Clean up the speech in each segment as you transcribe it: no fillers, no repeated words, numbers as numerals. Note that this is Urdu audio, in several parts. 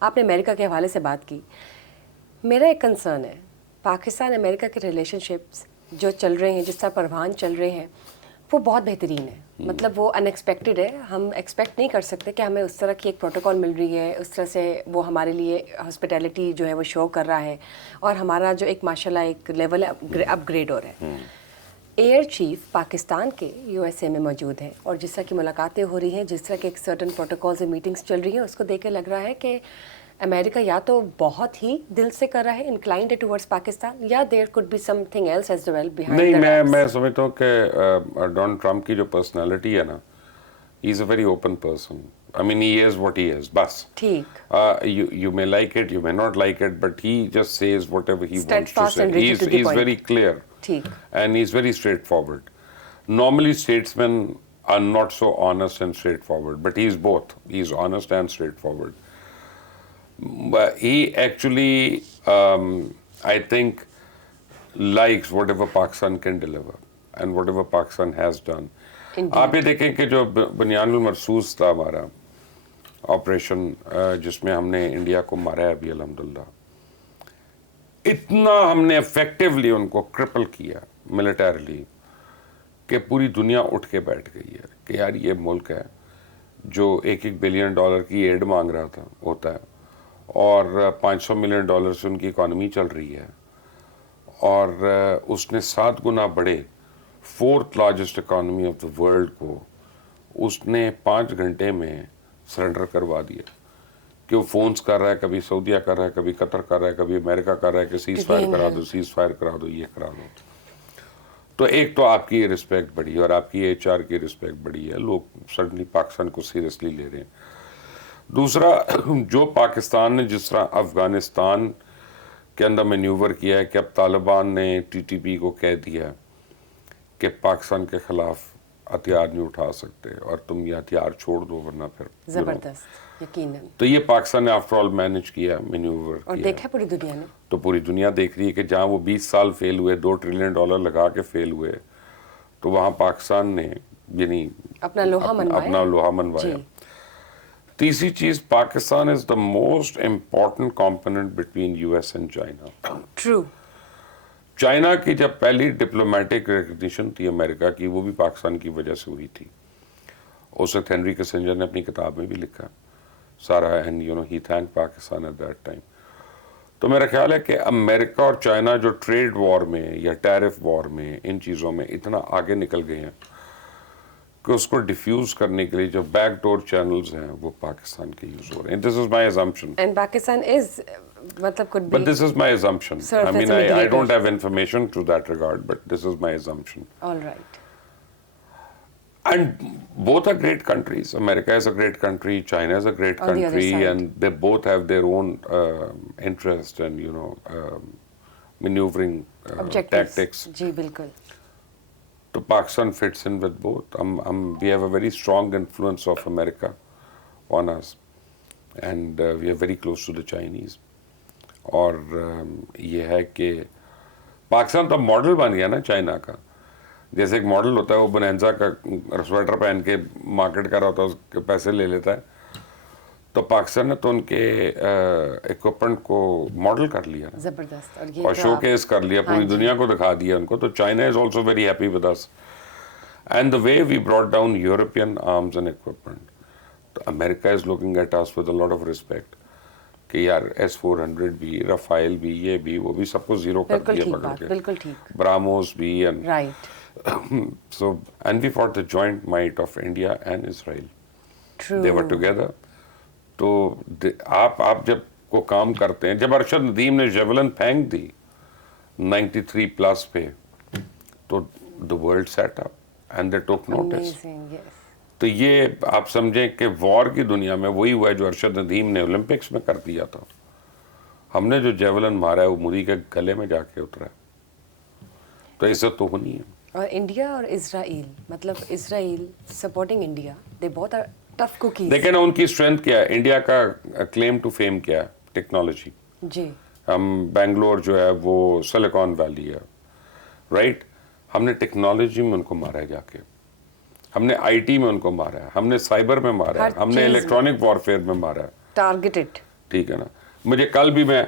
آپ نے امریکہ کے حوالے سے بات کی. میرا ایک کنسرن ہے پاکستان امریکہ کے ریلیشن شپس جو چل رہے ہیں، جس طرح پروان چل رہے ہیں، وہ بہت بہترین ہے. مطلب وہ ان ایکسپیکٹڈ ہے. ہم ایکسپیکٹ نہیں کر سکتے کہ ہمیں اس طرح کی ایک پروٹوکول مل رہی ہے، اس طرح سے وہ ہمارے لیے ہاسپٹیلٹی جو ہے وہ شو کر رہا ہے، اور ہمارا جو ایک ماشاء اللہ ایک لیول اپ گریڈ ہو رہا ہے. ایئر چیف پاکستان کے یو ایس اے میں موجود ہے، اور جس طرح کی ملاقاتیں ہو رہی ہیں، جس طرح کے ایک سرٹن پروٹوکولز اور میٹنگس چل رہی ہیں، اس کو دیکھ کے لگ رہا ہے کہ امریکہ یا تو بہت ہی دل سے کر رہا ہے انکلائنڈ ٹورڈز پاکستان، یا there could be something else as well behind نہیں، دا میں سمجھتا ہوں کہ ڈونلڈ ٹرمپ کی جو پرسنالٹی ہے نا، he is a very open person. I mean he is what he is. بس ٹھیک you may like it, you may not like it, but he just says whatever he wants to Steadfast say. and rigid to the He's point. very clear. ٹھیک. And he's very straightforward. Normally statesmen are not so honest and straightforward, but he's both. He's honest and straightforward. But he actually, I think, likes whatever Pakistan can deliver and whatever Pakistan has done. آپ یہ دیکھیں کہ جو بنیان المرصوص تھا ہمارا آپریشن، جس میں ہم نے انڈیا کو مارا ہے ابھی الحمدللہ، اتنا ہم نے افیکٹولی ان کو کرپل کیا ملیٹریلی کہ پوری دنیا اٹھ کے بیٹھ گئی ہے کہ یار یہ ملک ہے جو $1 بلین کی ایڈ مانگ رہا تھا ہوتا ہے، اور $500 ملین سے ان کی اکانومی چل رہی ہے، اور اس نے 7 گنا بڑھے 4th largest economy of the world کو اس نے 5 گھنٹے میں سرنڈر کروا دیا. کہ وہ فونز کر رہا ہے، کبھی سعودیہ کر رہا ہے، کبھی قطر کر رہا ہے، کبھی امریکہ کر رہا ہے کہ سیز فائر کرا دو، سیز فائر کرا دو، یہ کرا دو. تو ایک تو آپ کی رسپیکٹ بڑھی اور آپ کی ایچ آر کی رسپیکٹ بڑھی ہے، لوگ سڈنلی پاکستان کو سیریسلی لے رہے ہیں. دوسرا، جو پاکستان نے جس طرح افغانستان کے اندر مینیور کیا ہے کہ اب طالبان نے ٹی ٹی پی کو کہہ دیا کہ پاکستان کے خلاف ہتھیار نہیں اٹھا سکتے اور تم یہ ہتھیار چھوڑ دو ورنہ پھر زبردست یقیناً. تو یہ پاکستان نے آفٹر آل مینج کیا، مینیور اور کیا. دیکھا پوری دنیا نے. تو پوری دنیا دیکھ رہی ہے کہ جہاں وہ 20 سال فیل ہوئے، $2 ٹریلین لگا کے فیل ہوئے، تو وہاں پاکستان نے یعنی اپنا لوہا منوایا. تیسری چیز، Pakistan is the most important component between U S and China. True. China کی جب پہلی ڈپلومیٹک ریکگنیشن تھی امریکہ کی، وہ بھی پاکستان کی وجہ سے ہوئی تھی. اس وقت ہینری کسنجر نے اپنی کتاب میں بھی لکھا سارا، and you know he thank Pakistan at that time. تو میرا خیال ہے کہ امریکہ اور چائنا جو ٹریڈ وار میں یا ٹیرف وار میں ان چیزوں میں اتنا آگے نکل گئے ہیں کہ اس کو ڈیفیوز کرنے کے لیے جو بیک ڈور چینلز ہیں وہ پاکستان کے یوز ہو رہے ہیں. دس از مائی assumption. اینڈ پاکستان از مطلب could be But this is my assumption. I mean, I don't have information to that regard, but this is my assumption. all right. And both are great countries. America is a great country, China is a great On the other country, side. and they both have their own interest and, you know, maneuvering Objectives. tactics. جی بالکل. So Pakistan fits in with both. We have a very strong influence of America on us, and we are very close to the Chinese. اور یہ ہے کہ پاکستان تو ماڈل بن گیا نا چائنا کا. جیسے ایک ماڈل ہوتا ہے، وہ بنینزا کا سویٹر پہن کے مارکیٹ کر رہا ہوتا ہے، اس کے پیسے لے لیتا ہے. تو پاکستان نے تو ان کے اکوپمنٹ کو ماڈل کر لیا نا، زبردست. اور شو کیس کر لیا، پوری دنیا کو دکھا دیا ان کو. تو China is also very happy with us, and the way we brought down European arms and equipment. تو America is looking at us with a lot of respect کہ یار S-400 بھی، رافائل بھی، یہ بھی، وہ بھی، سب کو زیرو کر دیا پکڑ کے. بالکل ٹھیک. براموس بھی. Right. So, and we fought the joint might of India and Israel. True. They were together. تو آپ جب کو کام کرتے ہیں، جب ارشد ندیم نے جیولن پھینک دی 93 پلس پہ، تو the world sat up and they took notice. Amazing, yes. تو یہ آپ سمجھیں کہ وار کی دنیا میں وہی ہوا ہے جو ارشد ندیم نے اولمپکس میں کر دیا تھا. ہم نے جو جیولن مارا ہے وہ مودی کے گلے میں جا کے اترا ہے. تو عزت تو ہونی ہے. اور انڈیا اور اسرائیل، مطلب اسرائیل سپورٹنگ انڈیا، دے بہت ٹف کوکیز. دیکھیں نا ان کی اسٹرینتھ کیا ہے. انڈیا کا کلیم ٹو فیم کیا ہے؟ ٹیکنالوجی. جی. ہم بنگلور جو ہے وہ سلیکان ویلی ہے، رائٹ. ہم نے ٹیکنالوجی میں ان کو مارا ہے جا کے، ہم نے آئی ٹی میں ان کو مارا ہے، ہم نے سائبر میں مارا ہے، ہم نے الیکٹرانک وارفیئر میں مارا ہے. ٹارگیٹڈ. ٹھیک ہے نا. مجھے کل بھی میں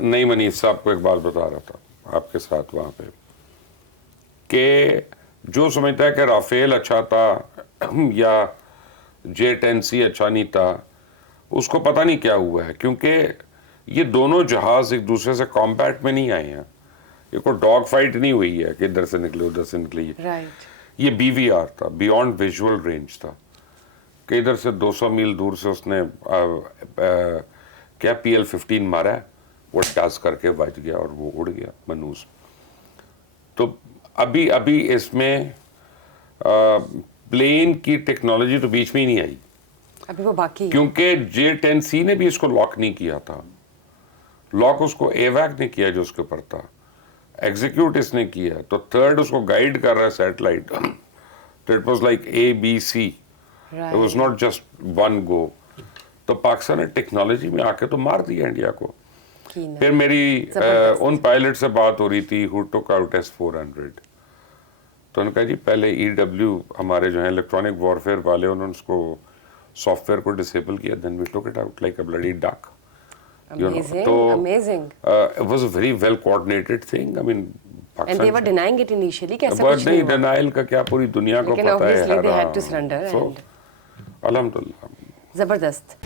نئی منیف صاحب کو ایک بات بتا رہا تھا آپ کے ساتھ وہاں پہ کہ جو سمجھتا ہے کہ رافیل اچھا تھا یا J-10C اچھا نہیں تھا, اس کو پتہ نہیں کیا ہوا ہے, کیونکہ یہ دونوں جہاز ایک دوسرے سے کمبیٹ میں نہیں آئے ہیں. یہ کوئی ڈاگ فائٹ نہیں ہوئی ہے کہ ادھر سے نکلے ادھر سے نکلے. رائٹ. یہ BVR تھا, بیونڈ ویژول رینج تھا, کہ ادھر سے 200 میل دور سے اس نے کیا PL-15 مارا ہے, وہ ٹاس کر کے بچ گیا اور وہ اڑ گیا منوس. تو ابھی اس میں پلین کی ٹیکنالوجی تو بیچ میں ہی نہیں آئی, ابھی وہ باقی ہے. کیونکہ J-10C نے بھی اس کو لاک نہیں کیا تھا. لاک اس کو AWAC نے کیا جو اس کے اوپر تھا, ایگزیکیوٹ اس نے کیا. تو تھرڈ اس کو گائیڈ کر رہا ہے سیٹلائٹ. تو it was like ABC, it was not just one go. تو پاکستان نے ٹیکنالوجی میں آ کے تو مار دیا انڈیا کو. پھر میری ان پائلٹ سے بات ہو رہی تھی who took out S-400. تو انہوں نے کہا جی پہلے EW ہمارے جو ہیں الیکٹرانک وارفیئر والے, انہوں نے اس کو سافٹ ویئر کو ڈسیبل کیا, then we took it out like a bloody duck. Amazing, amazing. It was a very well coordinated thing. I mean, And they were denying it initially کہ ایسا but کچھ نہیں نہیں, ہوا. denial کا کیا پوری دنیا کو لیکن پتا ہے. obviously they had to surrender So, and الحمدللہ. زبردست.